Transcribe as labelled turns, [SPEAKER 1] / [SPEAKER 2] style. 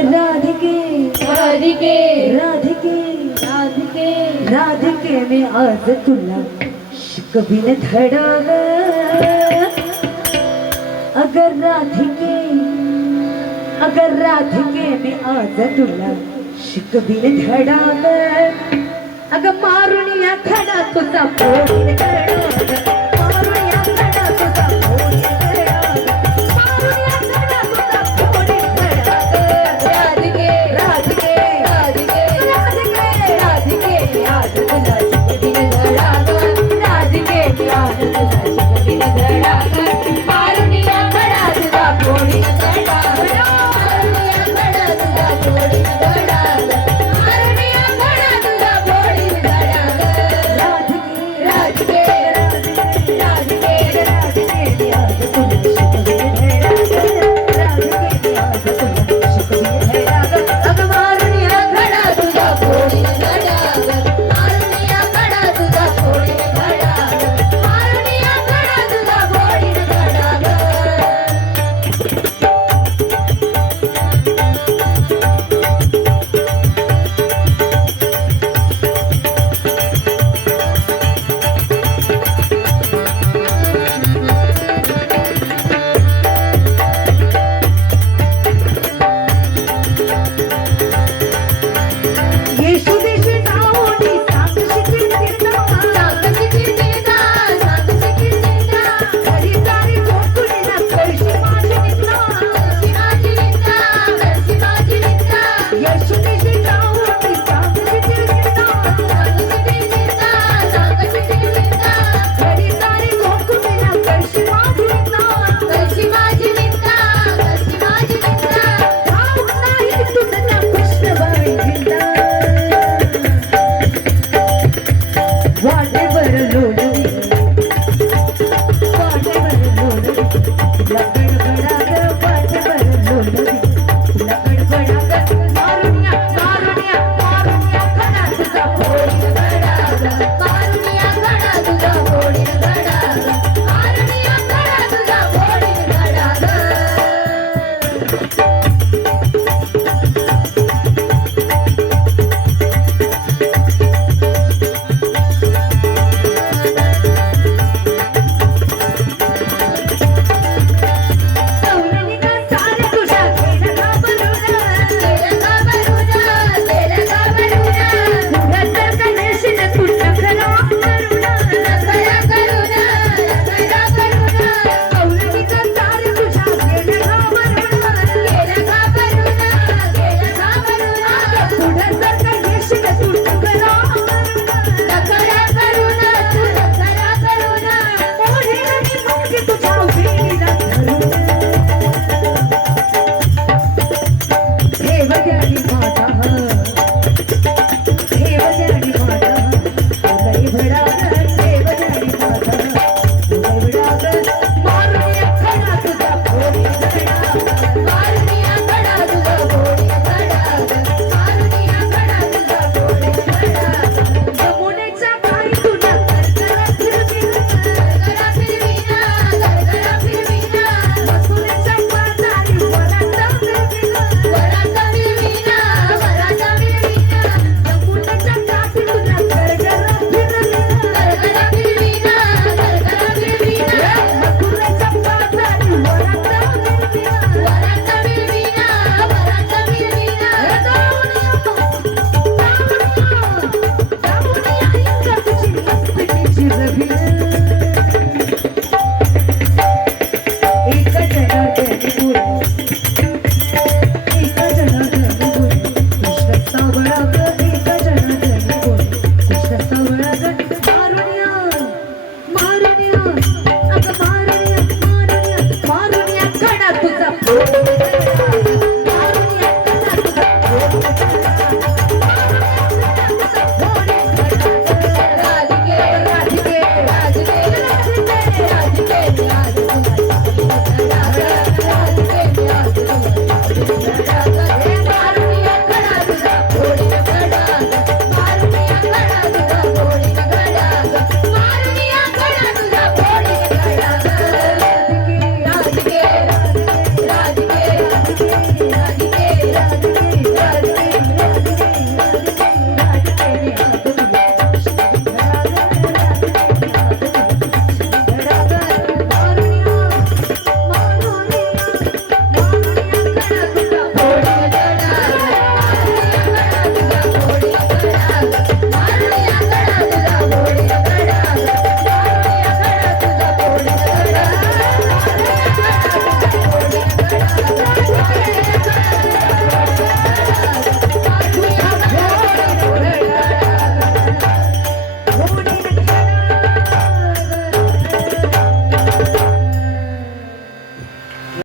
[SPEAKER 1] अगर राधिके
[SPEAKER 2] राधिके
[SPEAKER 1] राधिके
[SPEAKER 2] राधिके
[SPEAKER 1] राधिके मी आज तुला शिकवीन धडा ग अगर राधिके अगर राधिके मी आज तुला शिकवीन धडा ग अगं मारून या खडा तुझा फोडीन धडा ग. Thank you.